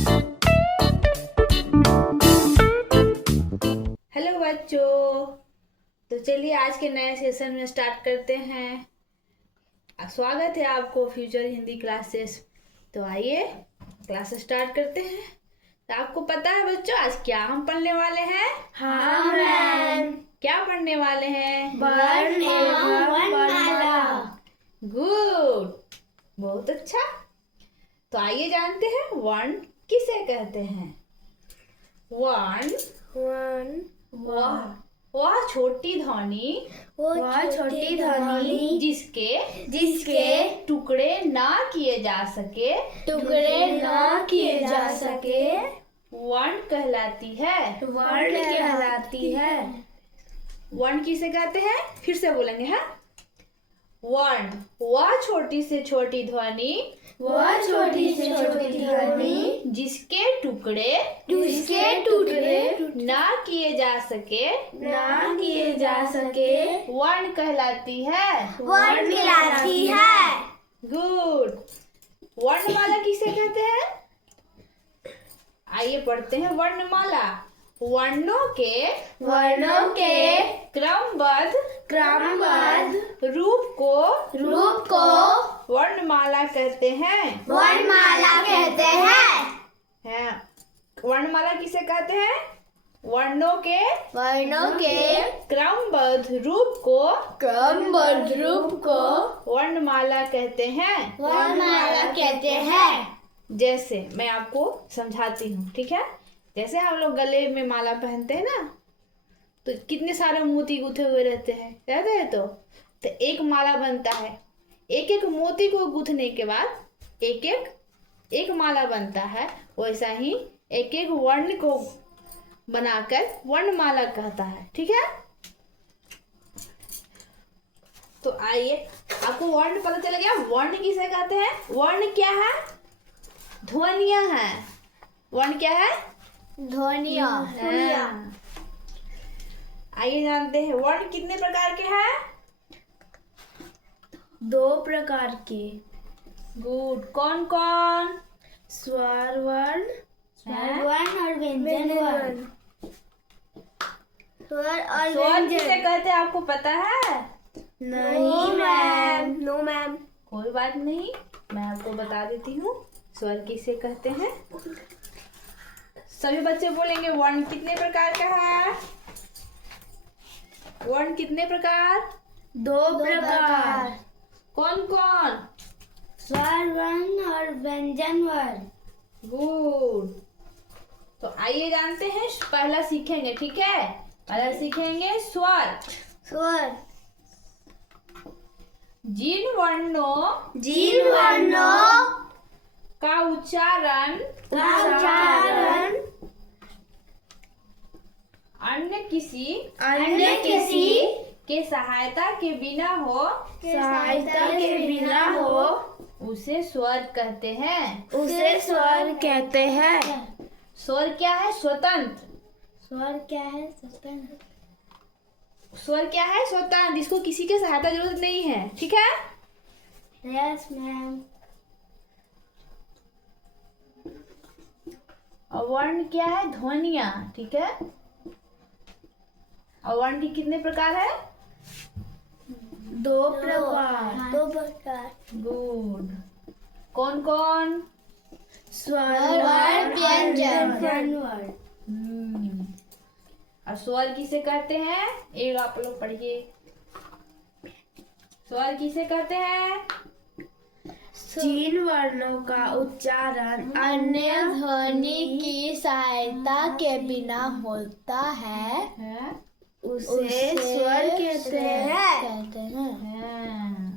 Hello बच्चों, तो चलिए आज के नए सेशन में स्टार्ट करते हैं। स्वागत है आपको फ्यूचर हिंदी क्लासेस। तो आइए क्लास स्टार्ट करते हैं। तो आपको पता है बच्चों आज क्या हम पढ़ने वाले हैं? हाँ मैम। क्या पढ़ने वाले हैं? वर्ण एवं वर्णमाला। गुड, बहुत अच्छा। तो आइए जानते हैं वर्ण किसे कहते हैं। वर्ण वह छोटी ध्वनि छोटी ध्वनि जिसके टुकड़े ना किए जा सके वर्ण कहलाती है। वर्ण किसे कहते हैं? फिर से बोलेंगे। हाँ, वर्ण वह छोटी से छोटी ध्वनि जिसके टुकड़े ना किए जा सके वर्ण कहलाती है। गुड। वर्णमाला किसे कहते हैं? आइए पढ़ते हैं वर्णमाला। वर्णों के क्रमबद्ध रूप को वर्णमाला कहते हैं। हाँ, वर्णमाला किसे कहते हैं? वर्णों के क्रमबद्ध रूप को वर्णमाला कहते हैं। जैसे मैं आपको समझाती हूँ, ठीक है? जैसे हम लोग गले में माला पहनते हैं ना, तो कितने सारे मोती गूंथे हुए रहते हैं तो एक माला बनता है। एक एक मोती को गूंथने के बाद एक माला बनता है। वैसा ही एक एक वर्ण को बनाकर वर्णमाला कहता है, ठीक है? तो आइए, आपको वर्ण पता चल गया। वर्ण किसे कहते हैं? वर्ण क्या है? ध्वनियां हैं। वर्ण क्या है? ध्वनियाँ। आइए जानते हैं वर्ण कितने प्रकार के हैं? 2 प्रकार के। गुड। कौन कौन? स्वर वर्ण और व्यंजन वर्ण। स्वर किसे कहते हैं? आपको पता है? नहीं मैम। No ma'am. कोई बात नहीं, मैं आपको बता देती हूँ स्वर किसे कहते हैं। सभी बच्चे बोलेंगे वर्ण कितने प्रकार का है? वर्ण कितने प्रकार? 2 प्रकार। कौन कौन? स्वर वर्ण और व्यंजन वर्ण। गुड। तो आइए जानते हैं, पहला सीखेंगे, ठीक है? पहला सीखेंगे स्वर। जिन वर्णों का उच्चारण अन्य किसी के सहायता के बिना हो उसे स्वर कहते हैं। स्वर कहते हैं। स्वर क्या है? स्वतंत्र। स्वर क्या है? स्वतंत्र। स्वर क्या है? स्वतंत्र, जिसको किसी के सहायता जरूरत नहीं है, ठीक है? Yes ma'am. और वर्ण क्या है? ध्वनियां, ठीक है? और वर्ण की कितने प्रकार है? 2 प्रकार। 2 प्रकार। गुड। कौन कौन? स्वर वर्ण व्यंजन वर्ण। और स्वर किसे कहते हैं? एक आप लोग पढ़िए। स्वर किसे कहते हैं? जिन वर्णों का उच्चारण अन्य ध्वनि की सहायता के बिना होता है उसे स्वर कहते हैं। हाँ।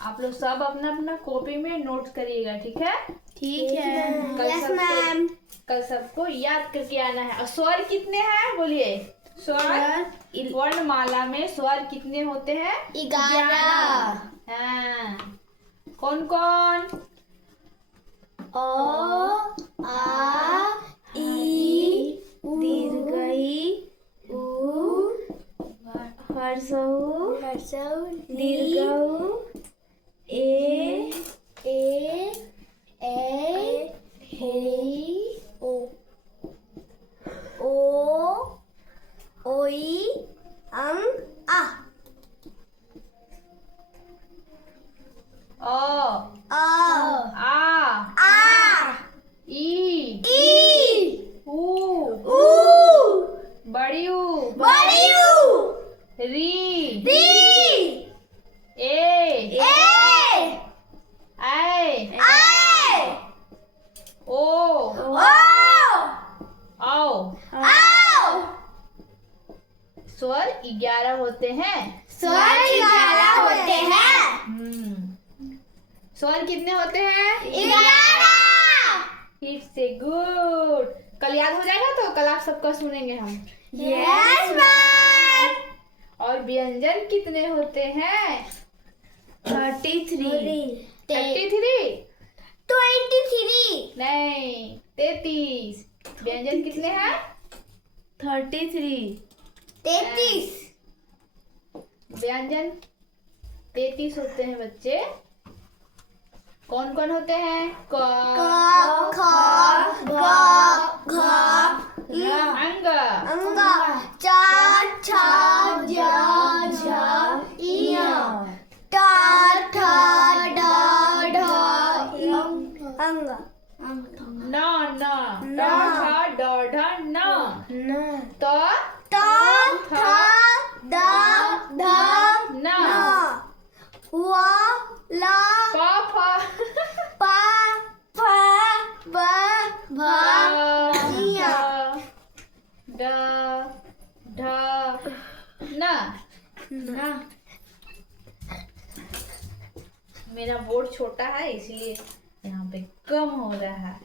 आप लोग सब अपना अपना कॉपी में नोट करिएगा, ठीक है? ठीक है। Yes ma'am. कल सबको याद करके आना है। और स्वर कितने हैं? बोलिए। स्वर वर्णमाला में स्वर कितने होते हैं? 11। हाँ। कौन कौन? ओ, आ, ई, उ, दीर्घई, उ, हर्षऊ, हर्षऊ, दीर्घऊ, ए, ए, स्वर 11 होते हैं। स्वर 11 होते हैं। स्वर कितने होते हैं? 11। फिर से गुड। कल याद हो जाएगा तो कल आप सबका सुनेंगे हम। Yes ma'am. और व्यंजन कितने होते हैं? 33, 33 23, नहीं 33। व्यंजन कितने हैं? 33, 33, व्यंजन 33 होते हैं बच्चे। कौन कौन होते हैं? क, क, ख, ग, घ, अंग, अंग, च, छ, ज, झ, ञ, ट, ठ, ड, ढ, अंग, न, ट, ठ, ड, ढ, न, न, त, त, थ, द, ध, न, न, व, ल, प, फ, प, फ, ब, भ, ञ, ड, ढ, न। न। मेरा बोर्ड छोटा है इसलिए यहाँ पे कम हो रहा है।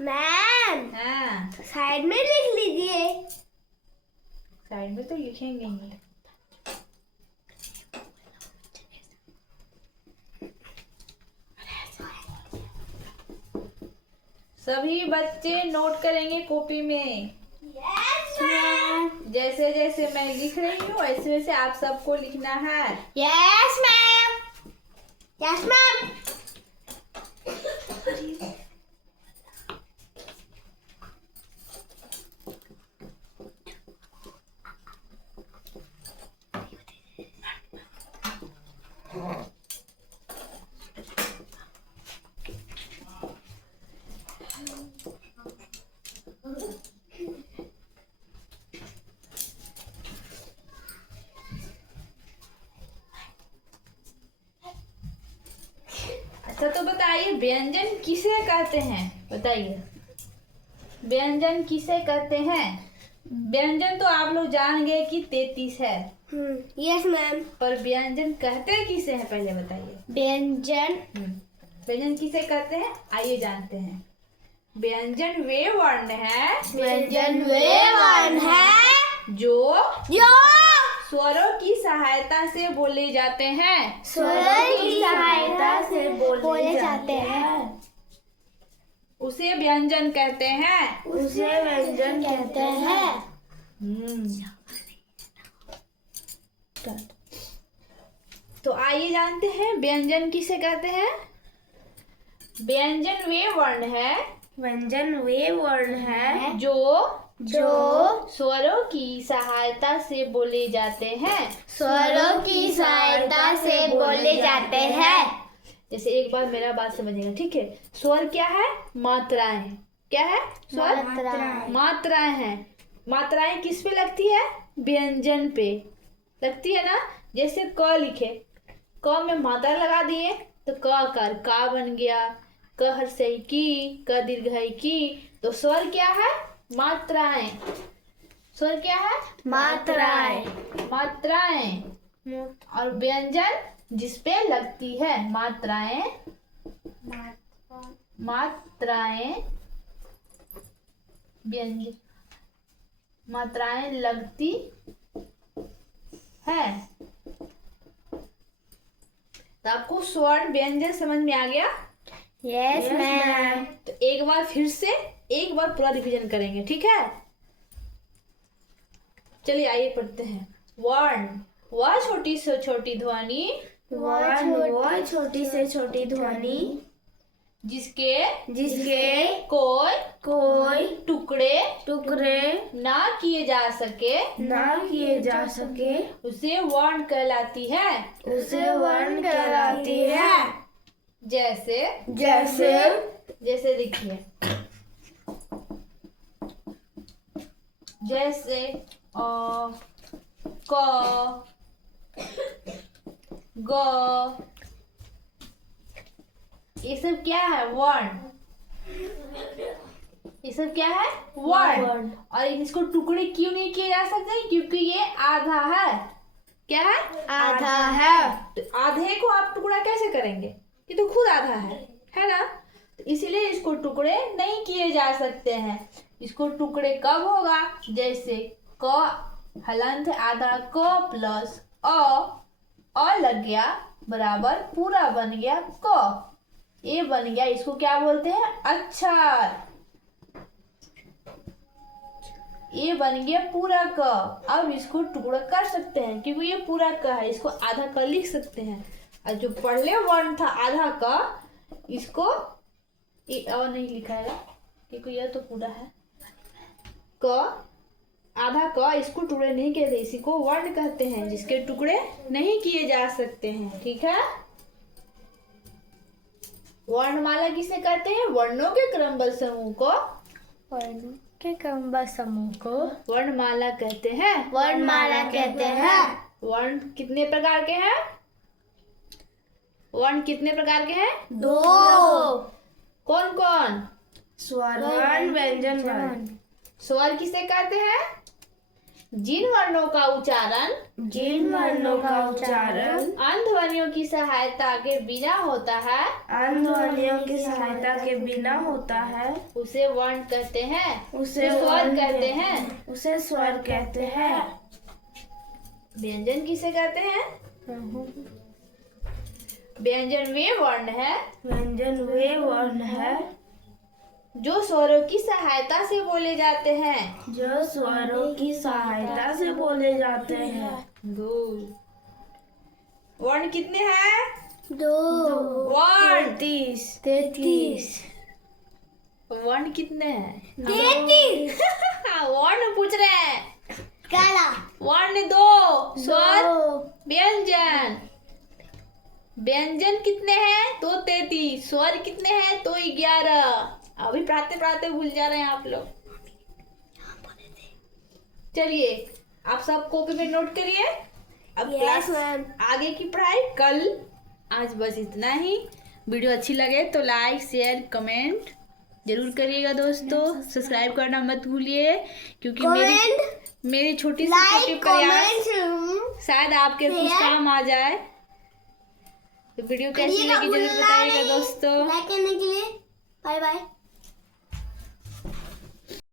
मैम हाँ, साइड में लिख लीजिए। साइड में तो लिखेंगे ही। सभी बच्चे नोट करेंगे कॉपी में। Yes ma'am. जैसे जैसे मैं लिख रही हूँ वैसे वैसे आप सबको लिखना है। Yes ma'am. Yes ma'am. अच्छा तो बताइए व्यंजन किसे कहते हैं? बताइए व्यंजन किसे कहते हैं? व्यंजन तो आप लोग जान गए कि 33 है, यस मैम। पर व्यंजन कहते किसे हैं पहले बताइए। व्यंजन व्यंजन किसे कहते हैं आइए जानते हैं। व्यंजन वे वर्ण है व्यंजन वे वर्ण है जो जो स्वरों की सहायता से बोले जाते हैं। स्वरों की सहायता से बोले जाते हैं। उसे व्यंजन कहते हैं। उसे व्यंजन कहते हैं। तो आइए जानते हैं व्यंजन किसे कहते हैं। व्यंजन वे वर्ण है व्यंजन वे वर्ण है जो जो स्वरों की सहायता से बोले जाते हैं। स्वरों की सहायता से बोले जाते हैं। जैसे एक बार मेरा बात समझिएगा, ठीक है। स्वर क्या है? मात्राएं। क्या है? स्वर मात्राएं। मात्राएं हैं। मात्राएं किस पे लगती है? व्यंजन पे लगती है ना। जैसे क लिखे, क में मात्रा लगा दिए तो क कर का बन गया। क हर्षई की, क दीर्घई की। तो स्वर क्या है? मात्राएं। स्वर क्या है? मात्राएं। मात्राएं। और व्यंजन जिस पे लगती है मात्राएं। मात्राएं व्यंजन मात्राएं लगती है। तो आपको स्वर्ण व्यंजन समझ में आ गया? Yes ma'am. तो एक बार फिर से एक बार पूरा रिवीजन करेंगे, ठीक है। चलिए आइए पढ़ते हैं। वर्ण वह छोटी से छोटी ध्वनि वह छोटी से छोटी ध्वनि जिसके जिसके कोई टुकड़े टुकड़े ना किए जा सके ना किए जा सके उसे वर्ण कहलाती है। उसे वर्ण कहलाती है। जैसे जैसे जैसे देखिए, जैसे क ग, ये सब क्या है? वर्ण। ये सब क्या है? वर्ण। और इसको टुकड़े क्यों नहीं किए जा सकते? क्योंकि ये आधा है। क्या है? आधा है। तो आधे को आप टुकड़ा कैसे करेंगे? ये तो खुद आधा है ना? तो इसीलिए इसको टुकड़े नहीं किए जा सकते हैं। इसको टुकड़े कब होगा? जैसे क हलंत आधा क प्लस अ लग गया बराबर पूरा बन गया क। ये बन गया, इसको क्या बोलते हैं? अक्षर। ये बन गया पूरा क। अब इसको टुकड़ा कर सकते हैं क्योंकि ये पूरा क है, इसको आधा क लिख सकते हैं। और जो पहले वर्ण था आधा क, इसको नहीं लिखा है क्योंकि यह तो पूरा है। क आधा क, इसको टुकड़े नहीं कहते, इसी को वर्ण कहते हैं जिसके टुकड़े नहीं किए जा सकते हैं। ठीक है? वर्णमाला किसे कहते हैं? वर्णों के क्रमबद्ध समूह को वर्णों के क्रमबद्ध समूह को वर्णमाला कहते हैं। वर्णमाला कहते हैं। वर्ण कितने प्रकार के हैं? वर्ण कितने प्रकार के हैं? 2। कौन कौन? स्वर वर्ण, व्यंजन वर्ण। स्वर किसे कहते हैं? जिन वर्णों का उच्चारण जिन वर्णों का उच्चारण अन्य ध्वनियों की सहायता के बिना होता है, अन्य ध्वनियों की सहायता के बिना होता है, उसे वर्ण कहते हैं। उसे स्वर वर्ण कहते हैं। उसे स्वर कहते हैं। व्यंजन किसे कहते हैं? व्यंजन वे वर्ण है व्यंजन वे वर्ण है जो स्वरों की सहायता से बोले जाते हैं। जो स्वरों की सहायता से बोले जाते हैं। गुड। वर्ण कितने हैं? 2। वर्ण 33। वर्ण कितने हैं? 33। वर्ण पूछ रहे हैं। काला। वर्ण 2, स्वर व्यंजन। व्यंजन कितने हैं? तो 33। स्वर कितने हैं? तो 11। अभी पढ़ाते पढ़ाते भूल जा रहे हैं आप लोग। चलिए आप सब कॉपी में नोट करिए। अब क्लास आगे की पढ़ाई कल। आज बस इतना ही। वीडियो अच्छी लगे तो लाइक शेयर कमेंट जरूर करिएगा दोस्तों। सब्सक्राइब करना मत भूलिए क्योंकि मेरी छोटी सी छोटी प्रयास शायद आपके कुछ काम आ जाए। तो वीडियो कैसी लगी जरूर बताइएगा दोस्तों। लाइक करने के लिए बाय बाय।